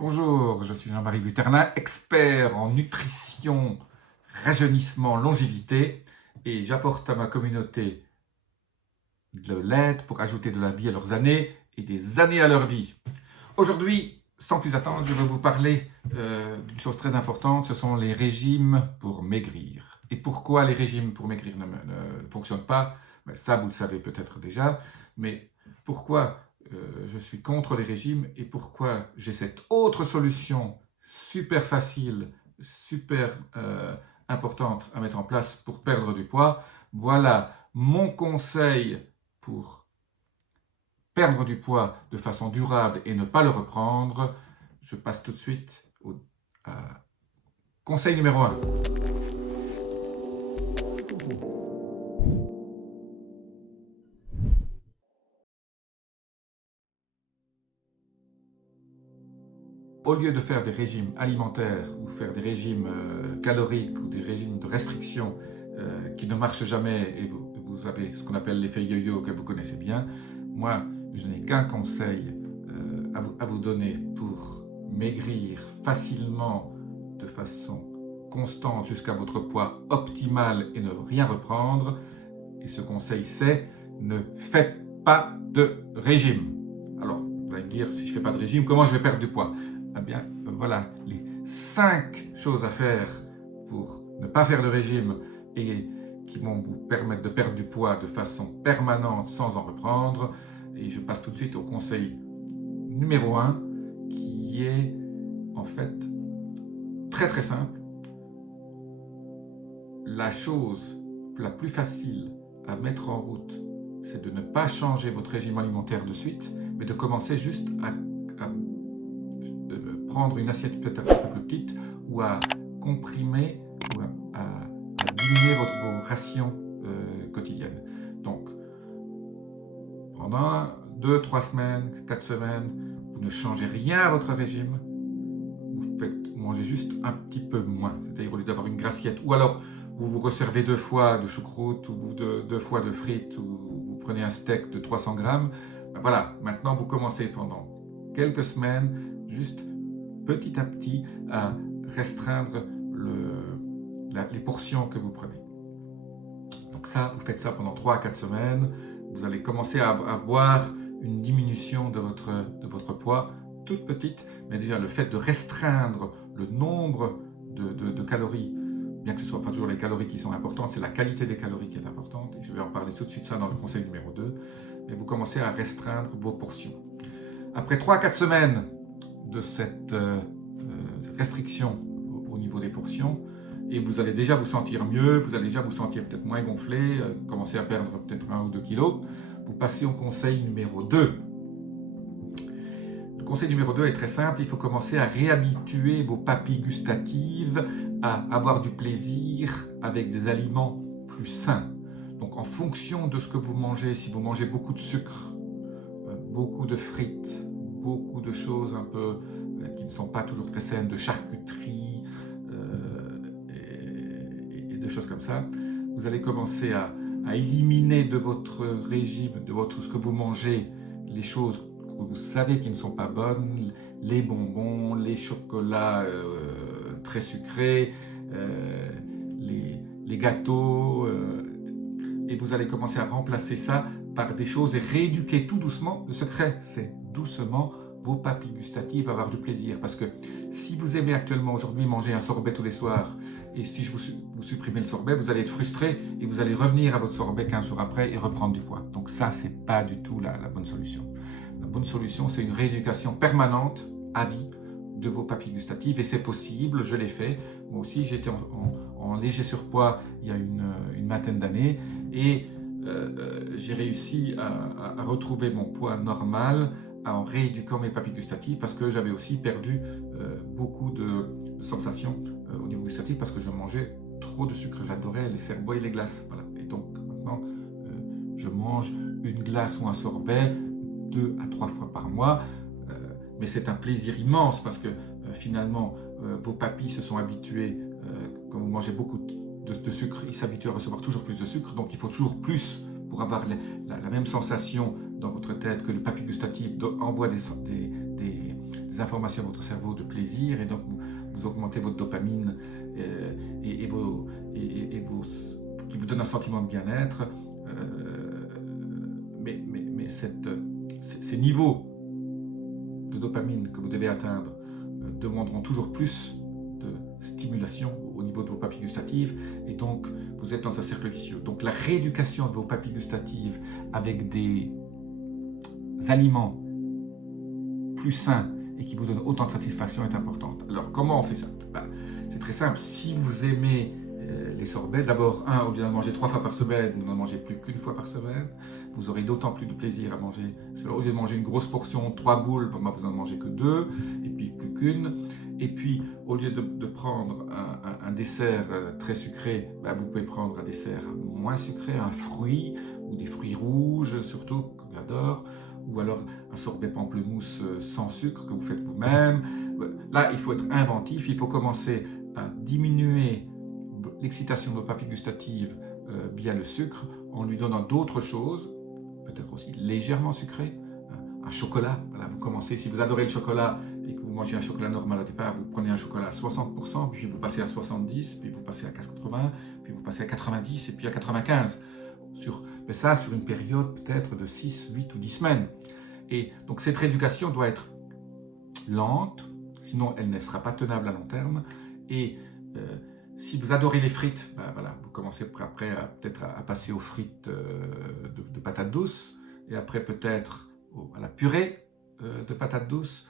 Bonjour, je suis Jean-Marie Buterlin, expert en nutrition, rajeunissement, longévité, et j'apporte à ma communauté de l'aide pour ajouter de la vie à leurs années et des années à leur vie. Aujourd'hui, sans plus attendre, je vais vous parler d'une chose très importante, ce sont les régimes pour maigrir. Et pourquoi les régimes pour maigrir ne fonctionnent pas? Ça, vous le savez peut-être déjà, mais pourquoi je suis contre les régimes et pourquoi j'ai cette autre solution super facile, super importante à mettre en place pour perdre du poids. Voilà mon conseil pour perdre du poids de façon durable et ne pas le reprendre. Je passe tout de suite au conseil numéro 1. Au lieu de faire des régimes alimentaires ou faire des régimes caloriques ou des régimes de restriction qui ne marchent jamais et vous avez ce qu'on appelle l'effet yo-yo que vous connaissez bien, moi je n'ai qu'un conseil à vous donner pour maigrir facilement de façon constante jusqu'à votre poids optimal et ne rien reprendre. Et ce conseil c'est ne faites pas de régime. Alors vous allez me dire, si je ne fais pas de régime, comment je vais perdre du poids? Eh bien, voilà les 5 choses à faire pour ne pas faire de régime et qui vont vous permettre de perdre du poids de façon permanente sans en reprendre. Et je passe tout de suite au conseil numéro 1 qui est en fait très très simple. La chose la plus facile à mettre en route, c'est de ne pas changer votre régime alimentaire de suite, mais de commencer juste à prendre une assiette peut-être un peu plus petite ou à comprimer ou à diminuer vos rations quotidiennes. Donc, pendant 2, 3 semaines, 4 semaines, vous ne changez rien à votre régime, vous mangez juste un petit peu moins, c'est-à-dire au lieu d'avoir une grassiette, ou alors vous vous resservez 2 fois de choucroute ou 2 fois de frites, ou vous prenez un steak de 300 grammes, ben voilà, maintenant vous commencez pendant quelques semaines, juste petit à petit, à restreindre les portions que vous prenez. Donc ça, vous faites ça pendant 3 à 4 semaines, vous allez commencer à voir une diminution de votre poids, toute petite, mais déjà le fait de restreindre le nombre de calories, bien que ce ne soit pas toujours les calories qui sont importantes, c'est la qualité des calories qui est importante, et je vais en parler tout de suite ça dans le conseil numéro 2, mais vous commencez à restreindre vos portions. Après 3 à 4 semaines de cette restriction au niveau des portions, et vous allez déjà vous sentir mieux, vous allez déjà vous sentir peut-être moins gonflé, commencer à perdre peut-être 1 ou 2 kilos, vous passez au conseil numéro 2. Le conseil numéro 2 est très simple, il faut commencer à réhabituer vos papilles gustatives à avoir du plaisir avec des aliments plus sains. Donc en fonction de ce que vous mangez, si vous mangez beaucoup de sucre, beaucoup de frites, beaucoup de choses un peu qui ne sont pas toujours très saines, de charcuterie et de choses comme ça, vous allez commencer à éliminer de votre régime, ce que vous mangez, les choses que vous savez qui ne sont pas bonnes, les bonbons, les chocolats très sucrés, les gâteaux, et vous allez commencer à remplacer ça par des choses et rééduquer tout doucement. Le secret, c'est doucement vos papilles gustatives à avoir du plaisir. Parce que si vous aimez actuellement aujourd'hui manger un sorbet tous les soirs, et si vous supprimez le sorbet, vous allez être frustré et vous allez revenir à votre sorbet 15 jours après et reprendre du poids. Donc ça, c'est pas du tout la bonne solution. La bonne solution, c'est une rééducation permanente à vie de vos papilles gustatives, et c'est possible, je l'ai fait. Moi aussi, j'étais en léger surpoids il y a une vingtaine d'années, et j'ai réussi à retrouver mon poids normal en rééduquant mes papilles gustatives, parce que j'avais aussi perdu beaucoup de sensations au niveau gustatif, parce que je mangeais trop de sucre. J'adorais les cerbois et les glaces. Voilà. Et donc maintenant, je mange une glace ou un sorbet 2 à 3 fois par mois, mais c'est un plaisir immense, parce que finalement vos papilles se sont habituées, quand vous mangez beaucoup de sucre, ils s'habituent à recevoir toujours plus de sucre, donc il faut toujours plus pour avoir la même sensation dans votre tête que le papille gustatif envoie des des informations à votre cerveau de plaisir, et donc vous augmentez votre dopamine et qui vous donne un sentiment de bien-être. Mais ces niveaux de dopamine que vous devez atteindre demanderont toujours plus de stimulation au niveau de vos papilles gustatives, et donc vous êtes dans un cercle vicieux. Donc la rééducation de vos papilles gustatives avec des aliments plus sains et qui vous donnent autant de satisfaction est importante. Alors comment on fait ça? C'est très simple. Si vous aimez les sorbets, d'abord, au lieu d'en manger 3 fois par semaine, vous n'en mangez plus qu'une fois par semaine. Vous aurez d'autant plus de plaisir à manger. Au lieu de manger une grosse portion, 3 boules, vous n'en mangez que 2, et puis plus qu'une. Et puis, au lieu de prendre un dessert très sucré, vous pouvez prendre un dessert moins sucré, un fruit, ou des fruits rouges, surtout, que j'adore, ou alors un sorbet pamplemousse sans sucre que vous faites vous-même. Là, il faut être inventif, il faut commencer à diminuer l'excitation de vos papilles gustatives via le sucre en lui donnant d'autres choses, peut-être aussi légèrement sucrées, un chocolat. Voilà, vous commencez, si vous adorez le chocolat et que vous mangez un chocolat normal au départ, vous prenez un chocolat à 60%, puis vous passez à 70%, puis vous passez à 80%, puis vous passez à 90%, et puis à 95%. Mais ça, sur une période peut-être de 6, 8 ou 10 semaines. Et donc cette rééducation doit être lente, sinon elle ne sera pas tenable à long terme. Et si vous adorez les frites, voilà, vous commencez après peut-être à passer aux frites de patates douces, et après peut-être à la purée de patates douces.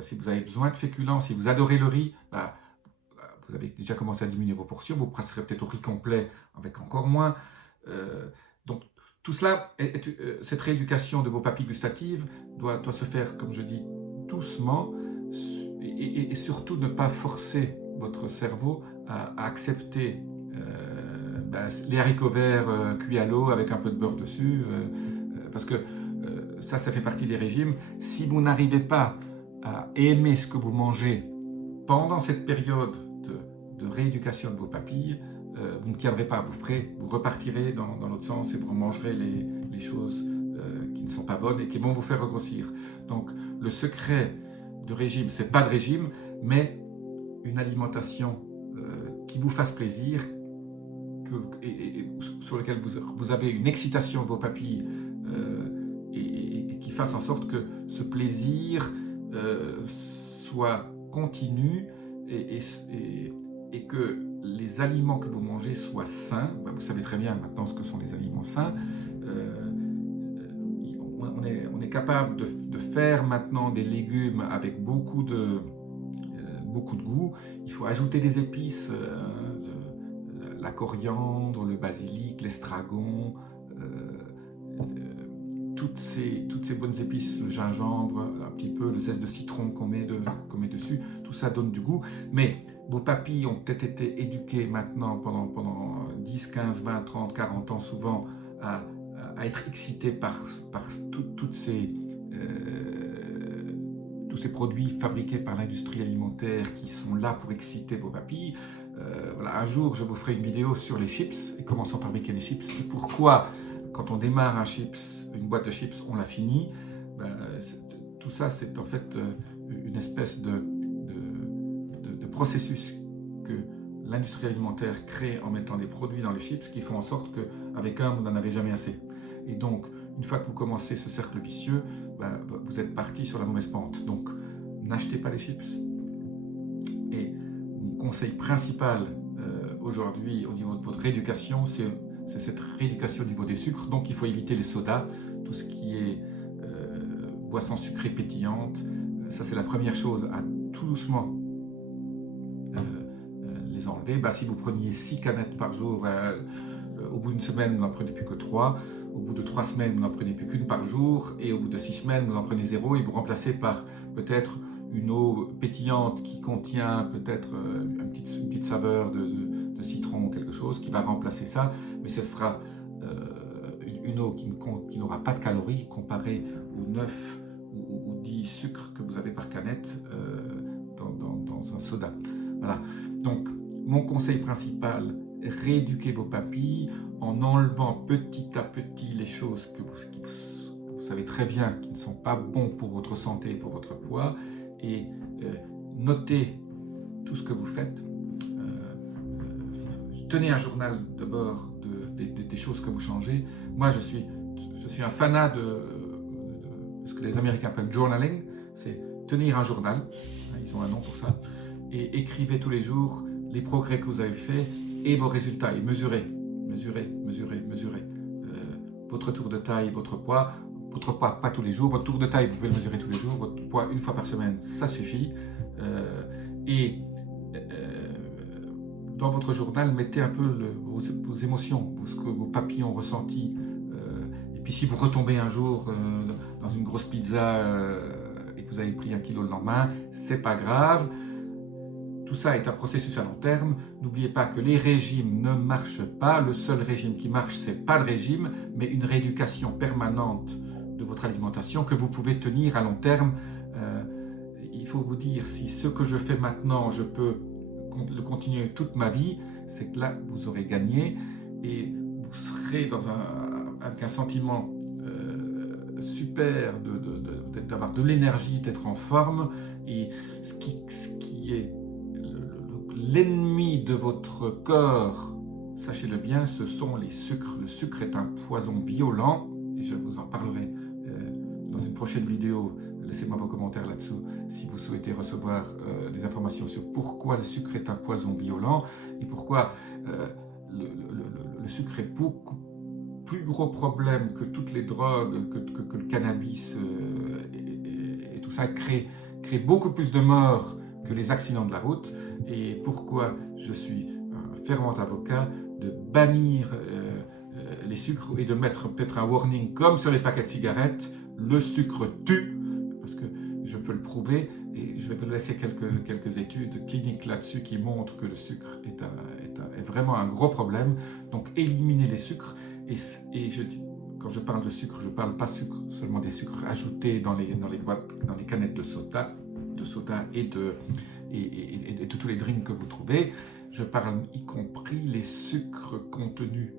Si vous avez besoin de féculents, si vous adorez le riz, vous avez déjà commencé à diminuer vos portions, vous passerez peut-être au riz complet avec encore moins. Donc tout cela, cette rééducation de vos papilles gustatives doit se faire, comme je dis, doucement, et surtout ne pas forcer votre cerveau à accepter les haricots verts cuits à l'eau avec un peu de beurre dessus, parce que ça fait partie des régimes. Si vous n'arrivez pas à aimer ce que vous mangez pendant cette période de rééducation de vos papilles, vous ne tiendrez pas, vous repartirez dans l'autre sens et vous mangerez les choses qui ne sont pas bonnes et qui vont vous faire regrossir. Donc le secret du régime, c'est pas de régime, mais une alimentation qui vous fasse plaisir, sur laquelle vous avez une excitation de vos papilles, et qui fasse en sorte que ce plaisir soit continu, et que les aliments que vous mangez soient sains. Vous savez très bien maintenant ce que sont les aliments sains. On est capable de faire maintenant des légumes avec beaucoup de goût. Il faut ajouter des épices, la coriandre, le basilic, l'estragon, toutes ces bonnes épices, le gingembre, un petit peu le zeste de citron qu'on met dessus, tout ça donne du goût. Mais vos papilles ont peut-être été éduquées maintenant pendant 10, 15, 20, 30, 40 ans souvent à être excitées par tous ces produits fabriqués par l'industrie alimentaire qui sont là pour exciter vos papilles. Voilà, un jour, je vous ferai une vidéo sur les chips et comment sont fabriqués les chips et pourquoi, quand on démarre une boîte de chips, on la finit. Tout ça, c'est en fait une espèce de processus que l'industrie alimentaire crée en mettant des produits dans les chips qui font en sorte qu'avec un, vous n'en avez jamais assez. Et donc, une fois que vous commencez ce cercle vicieux, vous êtes parti sur la mauvaise pente. Donc, n'achetez pas les chips. Et mon conseil principal aujourd'hui au niveau de votre rééducation, c'est cette rééducation au niveau des sucres. Donc, il faut éviter les sodas, tout ce qui est boissons sucrées pétillantes. Ça, c'est la première chose, à tout doucement les enlever. Si vous preniez 6 canettes par jour, au bout d'une semaine, vous n'en prenez plus que 3. Au bout de 3 semaines, vous n'en prenez plus qu'une par jour. Et au bout de 6 semaines, vous en prenez 0 et vous remplacez par peut-être une eau pétillante qui contient peut-être une petite saveur de citron ou quelque chose qui va remplacer ça. Mais ce sera une eau qui n'aura pas de calories comparée aux 9 ou 10 sucres que vous avez par canette dans un soda. Voilà. Donc, mon conseil principal, rééduquez vos papilles en enlevant petit à petit les choses que vous savez très bien qui ne sont pas bons pour votre santé et pour votre poids, et notez tout ce que vous faites. Tenez un journal de bord des choses que vous changez. Moi, je suis un fanat de ce que les Américains appellent journaling, c'est tenir un journal, ils ont un nom pour ça, et écrivez tous les jours les progrès que vous avez faits et vos résultats, et mesurez votre tour de taille, votre poids pas tous les jours, votre tour de taille vous pouvez le mesurer tous les jours, votre poids une fois par semaine, ça suffit, dans votre journal, mettez un peu vos émotions, ce que vos papilles ont ressenti. Et puis si vous retombez un jour dans une grosse pizza et que vous avez pris 1 kilo le lendemain, c'est pas grave. Tout ça est un processus à long terme. N'oubliez pas que les régimes ne marchent pas. Le seul régime qui marche, c'est pas de régime, mais une rééducation permanente de votre alimentation que vous pouvez tenir à long terme. Il faut vous dire, si ce que je fais maintenant, je peux le continuer toute ma vie, c'est que là vous aurez gagné et vous serez avec un sentiment super d'avoir de l'énergie, d'être en forme. Et ce qui est l'ennemi de votre corps, sachez-le bien, ce sont les sucres. Le sucre est un poison violent et je vous en parlerai dans une prochaine vidéo. Laissez-moi vos commentaires là-dessous si vous souhaitez recevoir des informations sur pourquoi le sucre est un poison violent et pourquoi le sucre est beaucoup plus gros problème que toutes les drogues, que le cannabis et tout ça crée beaucoup plus de morts que les accidents de la route, et pourquoi je suis un fervent avocat de bannir les sucres et de mettre peut-être un warning comme sur les paquets de cigarettes, le sucre tue. Parce que je peux le prouver et je vais vous laisser quelques études cliniques là-dessus qui montrent que le sucre est vraiment un gros problème. Donc éliminez les sucres et quand je parle de sucre, je ne parle pas seulement des sucres ajoutés dans les canettes de soda et de tous les drinks que vous trouvez. Je parle y compris les sucres contenus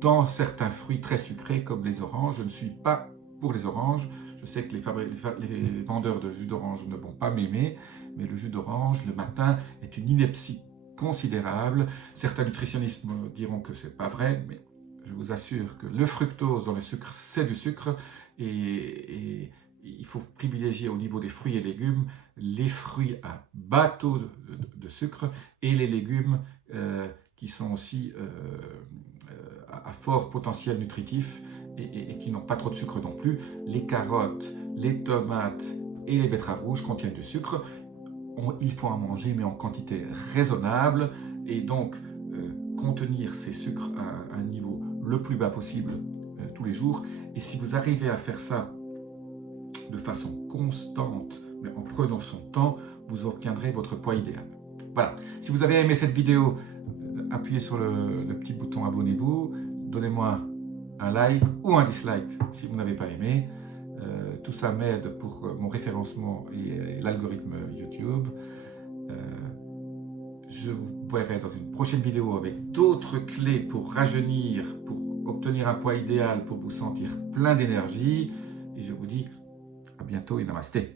dans certains fruits très sucrés comme les oranges. Je ne suis pas pour les oranges. Je sais que les vendeurs de jus d'orange ne vont pas m'aimer, mais le jus d'orange le matin est une ineptie considérable. Certains nutritionnistes me diront que ce n'est pas vrai, mais je vous assure que le fructose dans le sucre, c'est du sucre, et il faut privilégier au niveau des fruits et légumes les fruits à bas taux de sucre et les légumes qui sont aussi à fort potentiel nutritif et qui n'ont pas trop de sucre non plus. Les carottes, les tomates et les betteraves rouges contiennent du sucre. Il faut en manger, mais en quantité raisonnable, et donc contenir ces sucres à un niveau le plus bas possible tous les jours. Et si vous arrivez à faire ça de façon constante, mais en prenant son temps, vous obtiendrez votre poids idéal. Voilà. Si vous avez aimé cette vidéo, appuyez sur le petit bouton abonnez-vous, donnez-moi un like ou un dislike si vous n'avez pas aimé. Tout ça m'aide pour mon référencement et l'algorithme YouTube. Je vous verrai dans une prochaine vidéo avec d'autres clés pour rajeunir, pour obtenir un poids idéal, pour vous sentir plein d'énergie. Et je vous dis à bientôt et namasté.